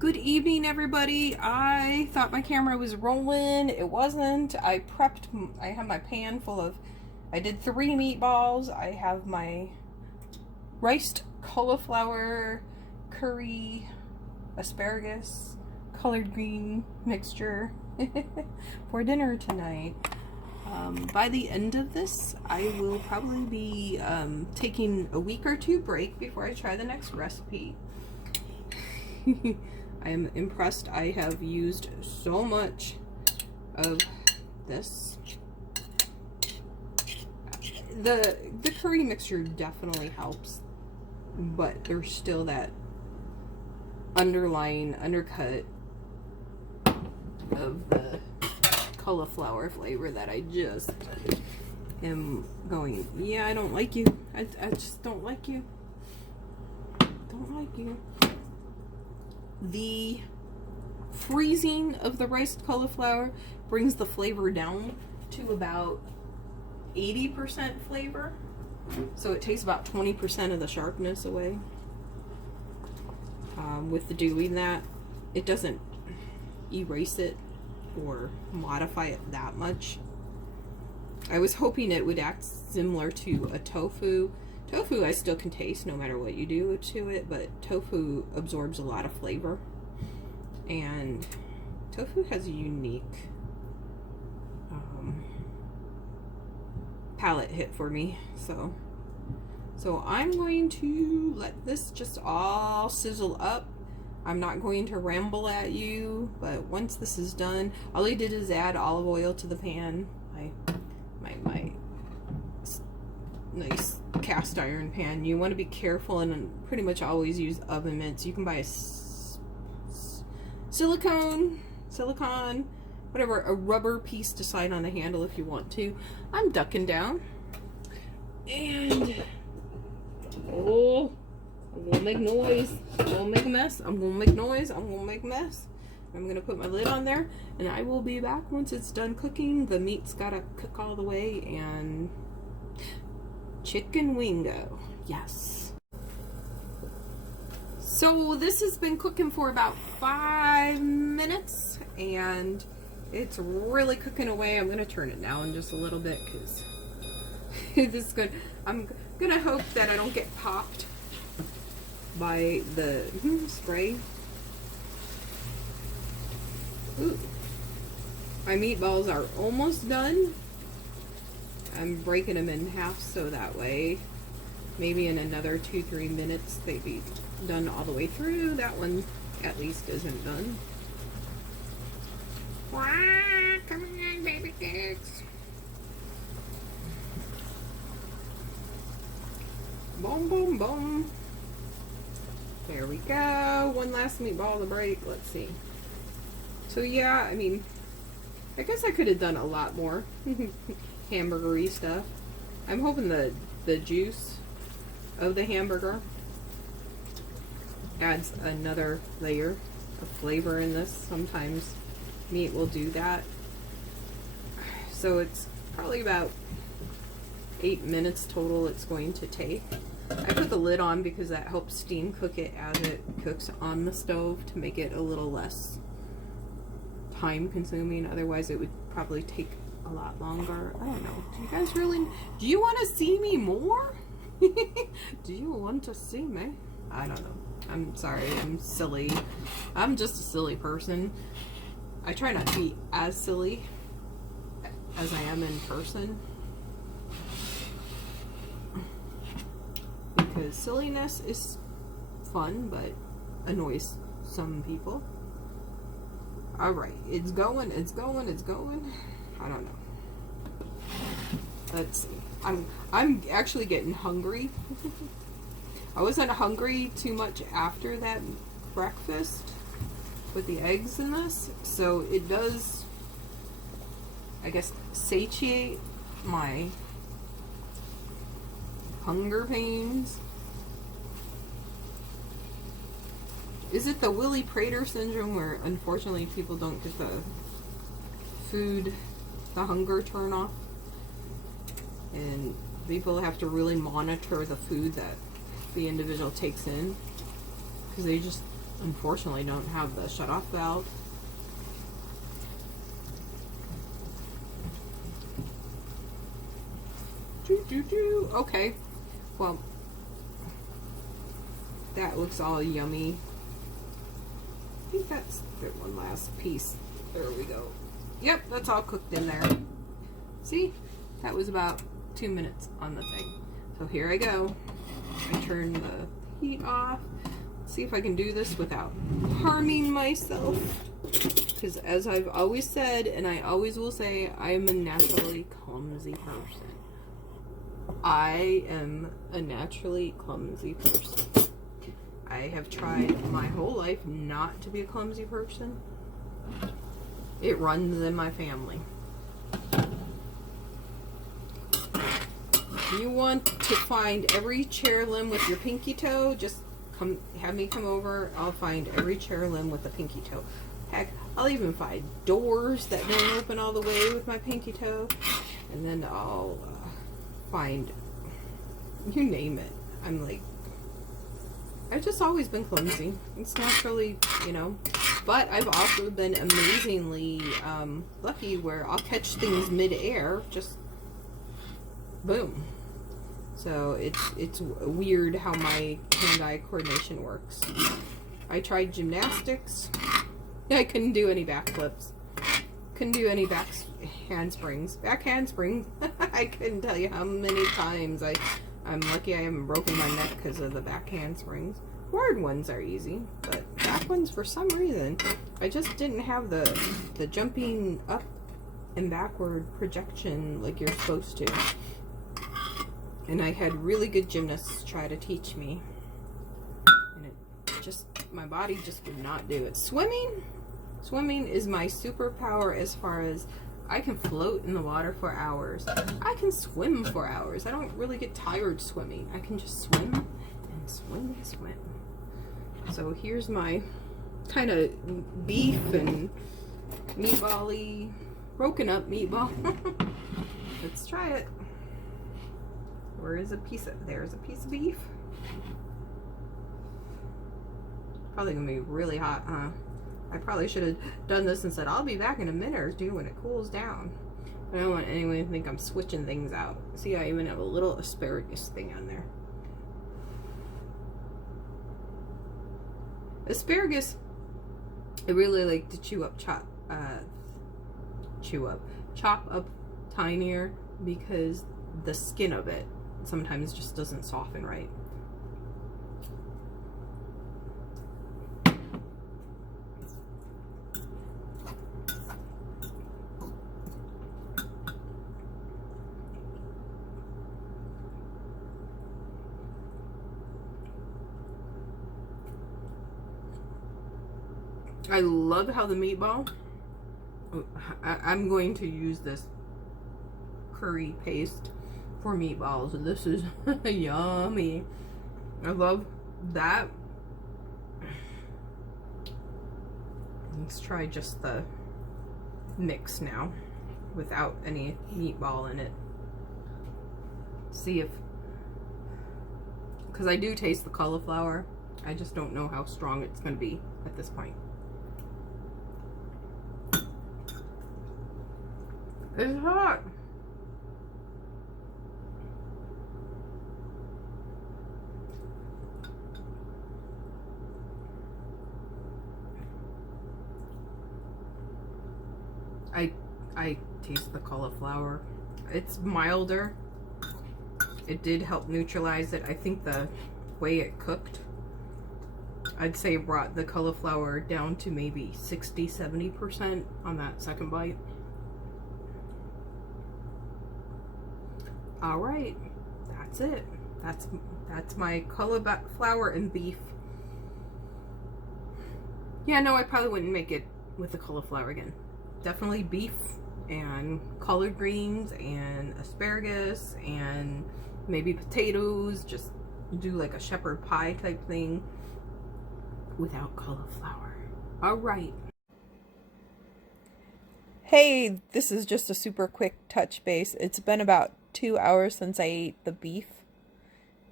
Good evening, everybody. I thought my camera was rolling. It wasn't. I have my pan full of, I did 3 meatballs. I have my riced cauliflower curry asparagus colored green mixture for dinner tonight. By the end of this, I will probably be taking a week or 2 break before I try the next recipe. I am impressed. I have used so much of this. The curry mixture definitely helps, but there's still that underlying undercut of the cauliflower flavor that I just am going, yeah, I don't like you. I just don't like you. Don't like you. The freezing of the riced cauliflower brings the flavor down to about 80% flavor. So it takes about 20% of the sharpness away. With doing that, it doesn't erase it or modify it that much. I was hoping it would act similar to a tofu. Tofu I still can taste no matter what you do to it, but tofu absorbs a lot of flavor. And tofu has a unique palate hit for me. So I'm going to let this just all sizzle up. I'm not going to ramble at you, but once this is done, all I did is add olive oil to the pan. My nice cast iron pan. You want to be careful and pretty much always use oven mitts. You can buy a silicone, whatever, a rubber piece to slide on the handle if you want to. I'm ducking down, and oh, I'm gonna make noise. I'm gonna make a mess. I'm gonna make noise. I'm gonna make a mess. I'm gonna put my lid on there, and I will be back once it's done cooking. The meat's gotta cook all the way, and chicken wingo, yes. So this has been cooking for about 5 minutes, and it's really cooking away. I'm gonna turn it down just a little bit because this is good. I'm gonna hope that I don't get popped by the spray. Ooh. My meatballs are almost done. I'm breaking them in half so that way maybe in another 2-3 minutes they'd be done all the way through. That one at least isn't done. Wow, come on, baby cakes. Boom, boom, boom. There we go. One last meatball to break. Let's see. So yeah, I mean, I guess I could have done a lot more hamburgery stuff. I'm hoping the juice of the hamburger adds another layer of flavor in this. Sometimes meat will do that. So it's probably about 8 minutes total it's going to take. I put the lid on because that helps steam cook it as it cooks on the stove to make it a little less time consuming. Otherwise it would probably take a lot longer. I don't know. Do you guys really, do you want to see me more? Do you want to see me? I don't know. I'm sorry. I'm silly. I'm just a silly person. I try not to be as silly as I am in person, because silliness is fun but annoys some people. Alright, it's going. I don't know. Let's see. I'm actually getting hungry. I wasn't hungry too much after that breakfast with the eggs in this, so it does, I guess, satiate my hunger pains. Is it the Willie Prater syndrome where unfortunately people don't get the hunger turn off? And people have to really monitor the food that the individual takes in, because they just unfortunately don't have the shut-off valve. Okay, well, that looks all yummy. I think that's the one last piece. There we go. Yep, that's all cooked in there. See? That was about 2 minutes on the thing. So here I go. I turn the heat off. See if I can do this without harming myself. Because as I've always said, and I always will say, I am a naturally clumsy person. I am a naturally clumsy person. I have tried my whole life not to be a clumsy person. It runs in my family. If you want to find every chair limb with your pinky toe, just have me come over. I'll find every chair limb with a pinky toe. Heck, I'll even find doors that don't open all the way with my pinky toe. And then I'll find, you name it. I'm like, I've just always been clumsy. It's naturally, you know. But I've also been amazingly lucky where I'll catch things mid-air, just boom. So it's weird how my hand-eye coordination works. I tried gymnastics. I couldn't do any backflips. Couldn't do any back handsprings. Back handsprings. I couldn't tell you how many times I'm lucky I haven't broken my neck because of the back handsprings. Forward ones are easy, but back ones, for some reason, I just didn't have the jumping up and backward projection like you're supposed to. And I had really good gymnasts try to teach me. And it just, my body just would not do it. Swimming is my superpower as far as I can float in the water for hours. I can swim for hours. I don't really get tired swimming. I can just swim and swim and swim. So here's my kind of beef and meatball-y, broken up meatball. Let's try it. Where is a piece of, there's a piece of beef. Probably gonna be really hot, huh? I probably should have done this and said, I'll be back in a minute or two when it cools down. I don't want anyone to think I'm switching things out. See, I even have a little asparagus thing on there. Asparagus, I really like to chop up tinier because the skin of it sometimes just doesn't soften right. I love how the meatball, I'm going to use this curry paste for meatballs. This is yummy. I love that. Let's try just the mix now without any meatball in it. See if, because I do taste the cauliflower. I just don't know how strong it's going to be at this point. It's hot. I taste the cauliflower. It's milder. It did help neutralize it. I think the way it cooked, I'd say brought the cauliflower down to maybe 60–70% on that second bite. All right, that's it. That's my cauliflower and beef. Yeah, no, I probably wouldn't make it with the cauliflower again. Definitely beef and collard greens and asparagus and maybe potatoes. Just do like a shepherd pie type thing without cauliflower. All right. Hey, this is just a super quick touch base. It's been about 2 hours since I ate the beef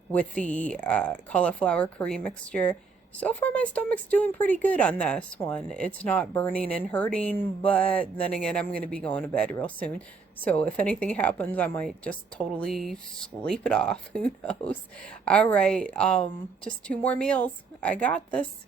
with the cauliflower curry mixture. So far, my stomach's doing pretty good on this one. It's not burning and hurting, but then again, I'm going to be going to bed real soon. So if anything happens, I might just totally sleep it off. Who knows? All right, just 2 more meals. I got this.